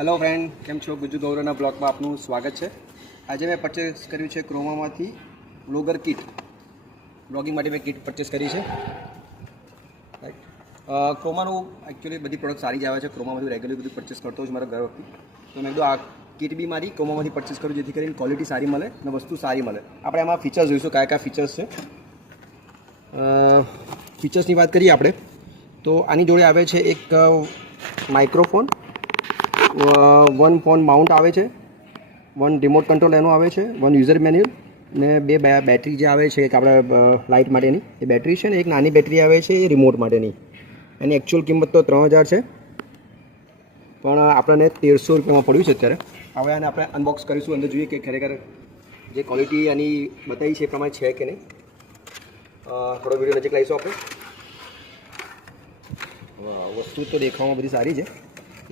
Hello friend, કેમ છો? ગુજુ ગૌરવના બ્લોગમાં આપનું સ્વાગત છે. આજે મેં પરચેસ કર્યું છે ક્રોમામાંથી વ્લોગર કિટ. બ્લોગિંગ માટે મેં કિટ પરચેસ કરી છે. રાઈટ, ક્રોમાનું એકચ્યુઅલી બધી પ્રોડક્ટ સારી જ આવે છે. ક્રોમામાંથી રેગ્યુલર બધું પરચેસ કરતો છું મારા ઘર વખતે. તો મેં કીધું આ કિટ બી મારી ક્રોમામાંથી પરચેસ કરું, જેથી કરીને ક્વોલિટી સારી મળે અને વસ્તુ સારી મળે. આપણે આમાં ફીચર્સ જોઈશું, કયા કયા ફીચર્સ છે. ફીચર્સની વાત કરીએ આપણે તો આની જોડે આવે છે એક માઇક્રોફોન, 1 ફોન માઉન્ટ આવે છે, 1 રિમોટ કંટ્રોલ એનો આવે છે, 1 યુઝર મેન્યુઅલ ને 2 બેટરી જે આવે છે એક આપણે લાઇટ માટેની એ બેટરી છે ને એક નાની બેટરી આવે છે એ રિમોટ માટેની. એની એકચ્યુઅલ કિંમત તો 3000 છે, પણ આપણને 1300 રૂપિયામાં પડ્યું છે અત્યારે. હવે આને આપણે અનબોક્સ કરીશું, અંદર જોઈએ કે ખરેખર જે ક્વોલિટી આની બતાવી છે એ પ્રમાણે છે કે નહીં. થોડો વિડીયો નજીક લાવીશું આપણે. વસ્તુ તો દેખાવામાં બધી સારી છે.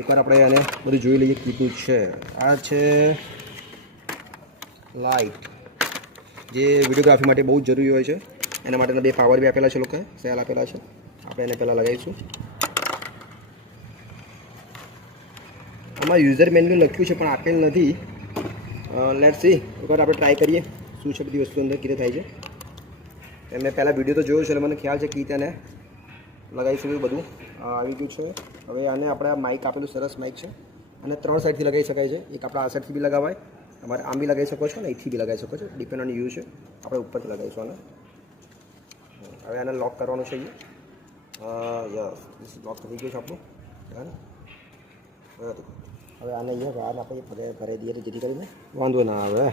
એકવાર આપણે આને બધું જોઈ લઈએ કીધું છે. આ છે લાઇટ, જે વિડીયોગ્રાફી માટે બહુ જ જરૂરી હોય છે. એના માટેના 2 પાવર બી આપેલા છે, લોકોએ સેલ આપેલા છે. આપણે એને પહેલાં લગાવીશું. આમાં યુઝર મેન્યુઅલ લખ્યું છે પણ આપેલ નથી. લેટ્સ સી, એકવાર આપણે ટ્રાય કરીએ શું છે બધી વસ્તુ અંદર કેવી થાય છે. મેં પહેલાં વિડીયો તો જોયો છે એટલે મને ખ્યાલ છે કે તેને લગાવીશું. બધું આવી ગયું છે. હવે આને આપણે માઇક આપેલું, સરસ માઇક છે. અને 3 સાઈડથી લગાવી શકાય છે. એક આપણે આ સાઈડથી બી લગાવાય, તમારે આમ બી લગાવી શકો છો અને અહીંથી બી લગાવી શકો છો, ડિપેન્ડ ઓન યુ છે. આપણે ઉપરથી લગાવીશું આને. હવે આને લોક કરવાનું છે. યસ, લોક થઈ ગયું છે આપણું. હવે આને અહીંયા વાયર આપણે ભરાઈ દઈએ જેથી કરીને વાંધો ના આવે,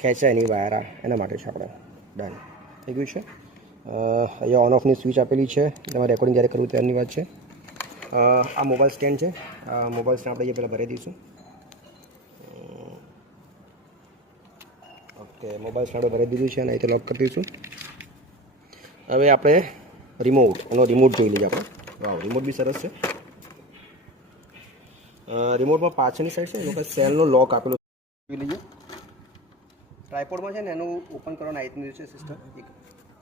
ખેંચાય નહીં વાયર. એના માટે છે આપણે. ડન થઈ ગયું છે. અહીંયા ઓન ઓફની સ્વિચ આપેલી છે, તમારે રેકોર્ડિંગ જ્યારે કરવું ત્યારની વાત છે. આ મોબાઈલ સ્ટેન્ડ છે. મોબાઈલ સ્ટેન્ડ આપણે પહેલાં ભરી દઈશું. ઓકે, મોબાઈલ સ્ટેન્ડ ભરી દીધું છે અને અહીંથી લોક કરી દઈશું. હવે આપણે એનો રિમોટ જોઈ લઈએ આપણે. વાવ, રિમોટ બી સરસ છે. રિમોટમાં પાછળની સાઈડ છે એ લોકો સેલનો લોક આપેલો જોઈ લઈએ. ટ્રાયપોડમાં છે ને એનું ઓપન કરવાનું આઈટમ છે સિસ્ટમ, એક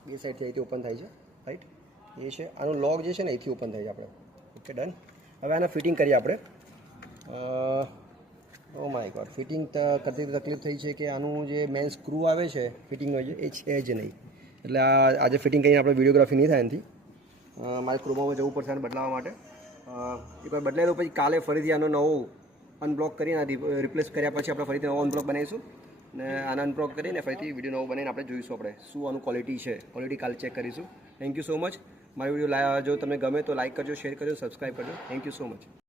2 સાઈડથી અહીંથી ઓપન થાય છે. રાઈટ, એ છે. આનું લોક જે છે ને અહીંથી ઓપન થાય છે આપણે. Okay, done. હવે આને ફિટિંગ કરીએ આપણે. ઓ માય ગોડ, ફિટિંગ કરતી તકલીફ થઈ છે કે આનું જે મેન સ્ક્રૂ આવે છે ફિટિંગનો એ છે જ નહીં. એટલે આજે ફિટિંગ કરીને આપણે વિડીયોગ્રાફી નહીં થાય એનાથી. મારે ક્રોમામાં જવું પડશે આને બદલાવવા માટે. એકવાર બદલાઈ દઉં પછી કાલે ફરીથી આનો નવો અનબ્લોક કરીને રિપ્લેસ કર્યા પછી આપણે ફરીથી નવો અનબ્લોક બનાવીશું ને આને અનબ્લોક કરીને ફરીથી વિડીયો નવો બનાવીને આપણે જોઈશું આપણે શું આનું ક્વોલિટી છે. ક્વોલિટી કાલે ચેક કરીશું. Thank you so much. મારો વિડીયો જો તમને ગમે તો લાઇક કરજો, શેર કરજો, સબસ્ક્રાઈબ કરજો. Thank you so much.